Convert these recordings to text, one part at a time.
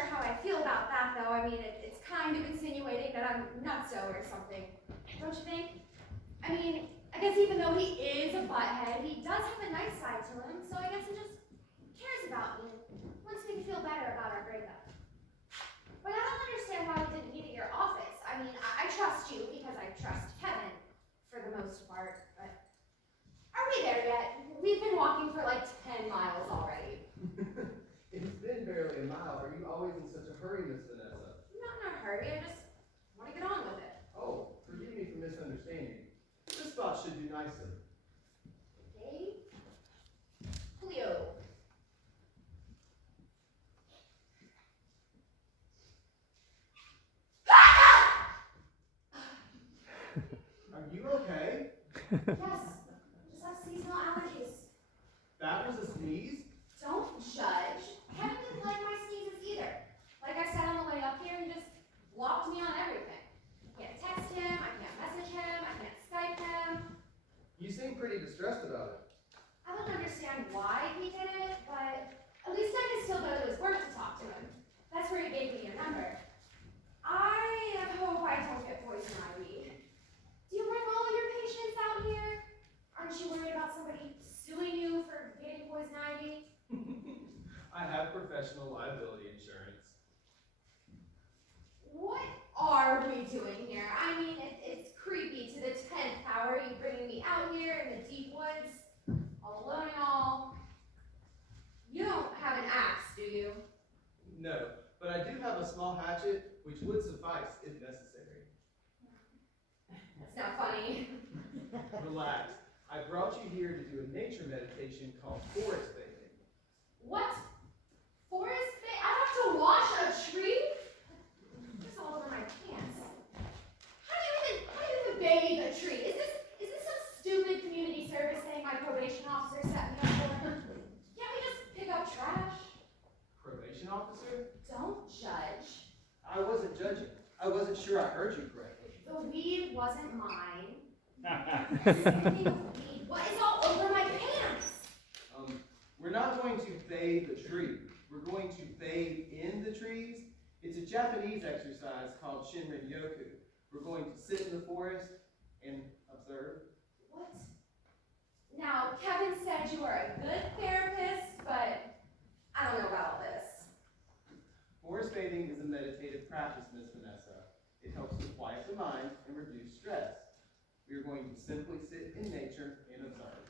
sure how I feel about that, though. I mean, it's kind of insinuating that I'm nutso or something. Don't you think? I mean, I guess even though he is a butthead, he does have a nice side to him, so I guess he just cares about me and wants me to feel better about our breakup. But I don't understand why we didn't meet at your office. I mean, I trust you because I trust Kevin, for the most part, but are we there yet? We've been walking for like 10 miles already. It's been barely a mile. Are you always in such a hurry, Miss Vanessa? I'm not in a hurry, I just want to get on with it. Oh, forgive me for misunderstanding. This spot should do nicely. Okay. Cleo. Are you okay? Yes, just have seasonal allergies. That was a sneeze? Don't judge. Kevin didn't like my sneezes either. Like I said on the way up here, he just blocked me on everything. I can't text him, I can't message him, I can't Skype him. You seem pretty distressed about it. I don't understand why he did it, but at least I can still go to his work to talk to him. That's where he gave me your number. I hope I don't get poison ivy. Do you bring all of your patients out here? Aren't you worried about somebody suing you for getting poison ivy? I have professional liability insurance. What are we doing here? I mean, it's creepy to the 10th power, you bringing me out here in the deep woods, all alone and all. You don't have an axe, do you? No, but I do have a small hatchet, which would suffice if necessary. That's not funny. Relax. I brought you here to do a nature meditation called forest bathing. What? Forest bay? I have to wash a tree? It's all over my pants. How do you even bathe a tree? Is this some stupid community service thing my probation officer set me up for? Can't we just pick up trash? Probation officer? Don't judge. I wasn't judging. I wasn't sure I heard you correctly. The weed wasn't mine. Speaking of weed, what is all over my pants? We're not going to bathe the tree. We're going to bathe in the trees. It's a Japanese exercise called Shinrin Yoku. We're going to sit in the forest and observe. What? Now, Kevin said you are a good therapist, but I don't know about all this. Forest bathing is a meditative practice, Miss Vanessa. It helps to quiet the mind and reduce stress. We are going to simply sit in nature and observe.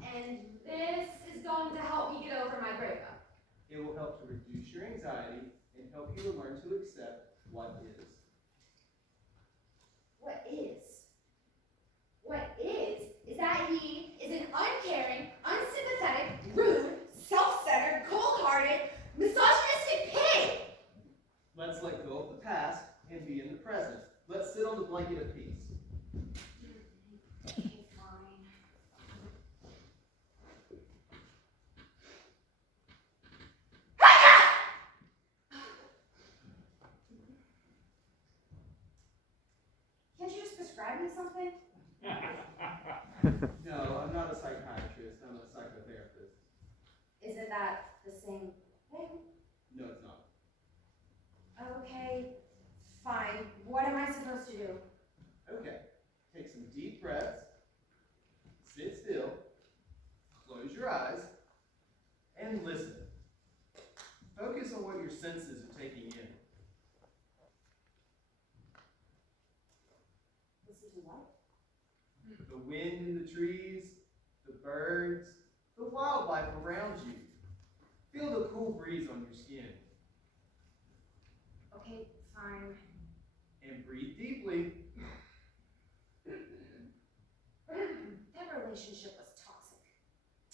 And this is going to help me get over my breakup. It will help to reduce your anxiety and help you to learn to accept what is. What is? What is that he is an uncaring, unsympathetic, rude, self-centered, cold-hearted, misogynistic pig! Let's let go of the past and be in the present. Let's sit on the blanket of peace. Okay, fine. Can't you just prescribe me something? No, I'm not a psychiatrist. I'm a psychotherapist. Isn't that the same thing? No, it's not. Okay, fine. What am I supposed to do? Okay. Take some deep breaths. Sit still. Close your eyes. And listen. Focus on what your senses are taking in. Listen to what? The wind in the trees, the birds, the wildlife around you. Feel the cool breeze on your skin. Okay, fine. And breathe deeply. That relationship was toxic.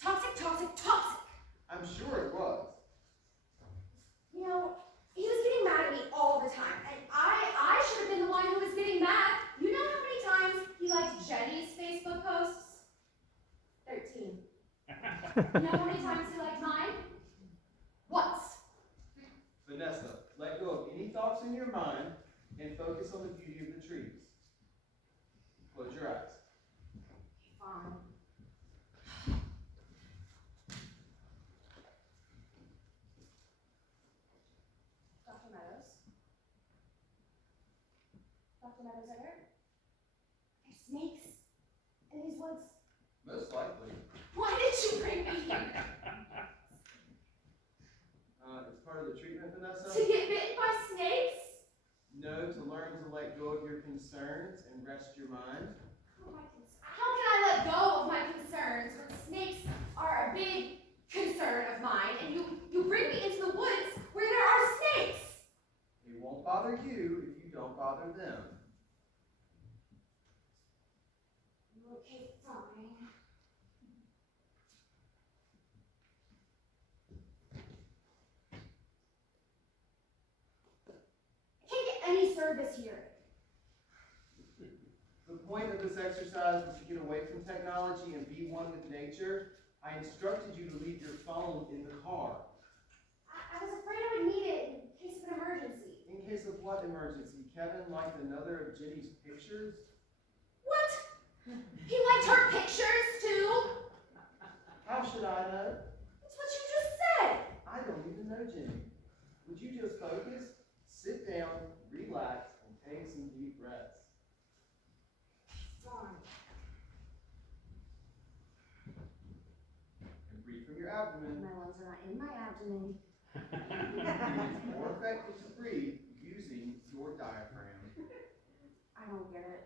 Toxic, toxic, toxic! I'm sure it was. You know, he was getting mad at me all the time, and I should have been the one who was getting mad. You know how many times he liked Jenny's Facebook posts? 13. You know how many times he liked mine? Once. Vanessa, let go of any thoughts in your mind and focus on the beauty of the trees. Close your eyes. Fine. Dr. Meadowsinger? There's snakes in these woods. Most likely. Why did you bring me here? It's part of the treatment, Vanessa. To get bitten by snakes? No, to learn to let go of your concerns and rest your mind. How can I let go of my concerns when snakes are a big concern of mine, and you bring me into the woods where there are snakes? They won't bother you if you don't bother them. Okay, fine. I can't get any service here. The point of this exercise was to get away from technology and be one with nature. I instructed you to leave your phone in the car. I was afraid I would need it in case of an emergency. In case of what emergency? Kevin liked another of Jenny's pictures? What? He liked her pictures too? How should I know? That's what you just said. I don't even know Jenny. Would you just focus, sit down, relax, and take some deep breaths? Fine. And breathe from your abdomen. My lungs are not in my abdomen. It is more effective to breathe using your diaphragm. I don't get it.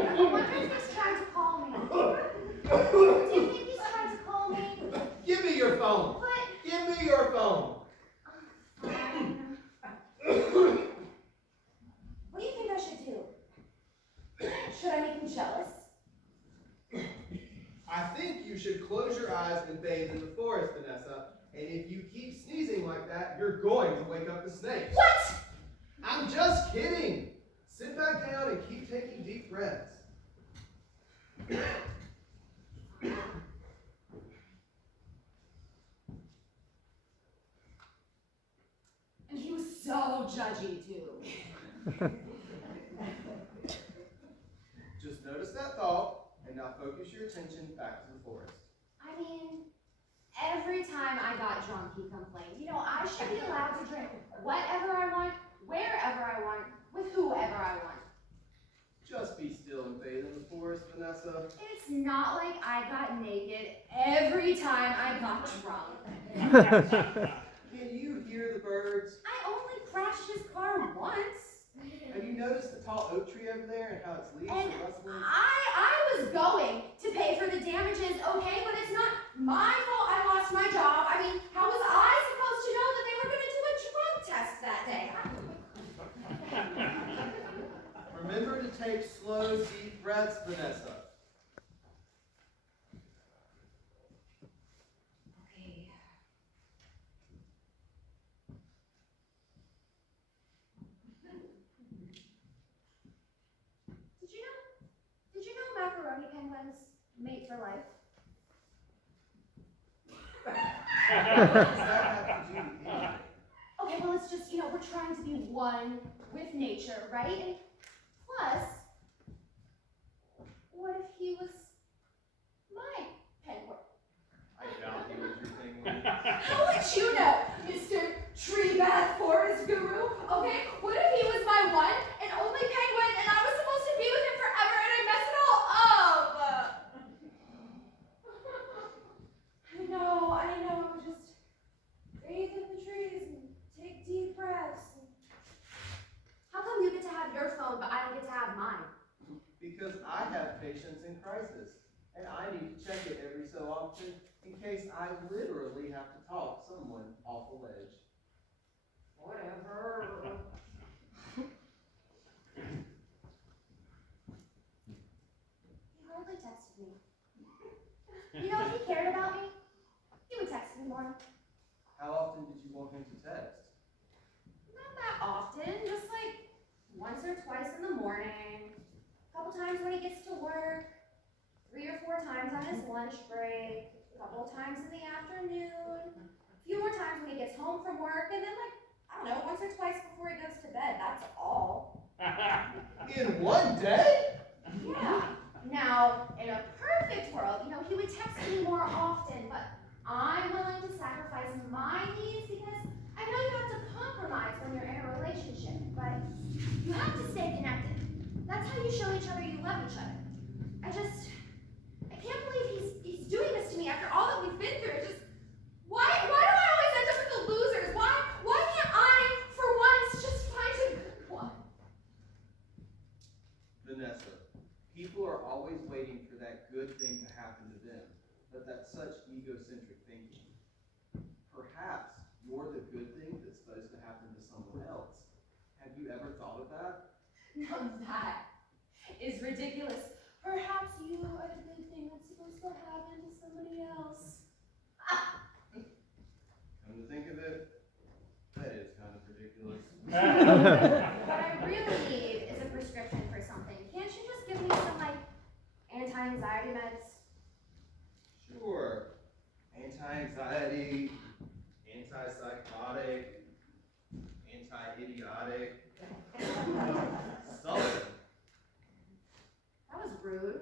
I wonder if he's trying to call me. Do you think he's trying to call me? Give me your phone. What? Give me your phone. Fine. What do you think I should do? Should I make him jealous? I think you should close your eyes and bathe in the forest, Vanessa. And if you keep sneezing like that, you're going to wake up the snakes. What? I'm just kidding. Sit back down and keep taking deep breaths. And he was so judgy too. Just notice that thought, and now focus your attention back to the forest. I mean, every time I got drunk, he complained. You know, I should be allowed to drink whatever I want, wherever I want, with whoever I want. Just be still and bathe in the forest, Vanessa. It's not like I got naked every time I got drunk. Can you hear the birds? I only crashed his car once. Have you noticed the tall oak tree over there and how its leaves And are rustling? I was going to pay for the damages, okay? But it's not my fault I lost my job. I mean, how was I supposed to know that they were going to do a drug test that day? Remember to take slow, deep breaths, Vanessa. Okay. Did you know macaroni penguins mate for life? What does that have to do with anything? Okay, well, it's just, you know, we're trying to be one with nature, right? And plus, what if he was my penguin? I doubt he was your penguin. How would you know, Mr. Tree Bath Forest Guru? Okay, what if he was my one and only penguin and I was supposed to be with him forever and I messed it all up? I know, just bathe in the trees and take deep breaths. How come you get to have your phone but I don't get to have mine? Because I have patients in crisis, and I need to check it every so often in case I literally have to talk someone off a ledge. Whatever. He hardly texted me. You know, if he cared about me, he would text me more. How often did you want him to text? Not that often, just like once or twice in the morning, a couple times when he gets to work, 3 or 4 times on his lunch break, a couple times in the afternoon, a few more times when he gets home from work, and then like, I don't know, once or twice before he goes to bed, that's all. In one day? Yeah. Now, in a perfect world, you know, he would text me more often. you show each other you love each other? I can't believe he's doing this to me after all that we've been through. It's just, why do I always end up with the losers? Why can't I, for once, just find a good one? Vanessa, people are always waiting for that good thing to happen to them, but that's such egocentric thinking. Perhaps you're the good thing that's supposed to happen to someone else. Have you ever thought of that? Now that is ridiculous. Perhaps you are the good thing that's supposed to happen to somebody else. Come to think of it, that is kind of ridiculous. What I really need is a prescription for something. Can't you just give me some, like, anti-anxiety meds? Sure. Anti-anxiety, anti-psychotic, anti-idiotic. Something. That was rude.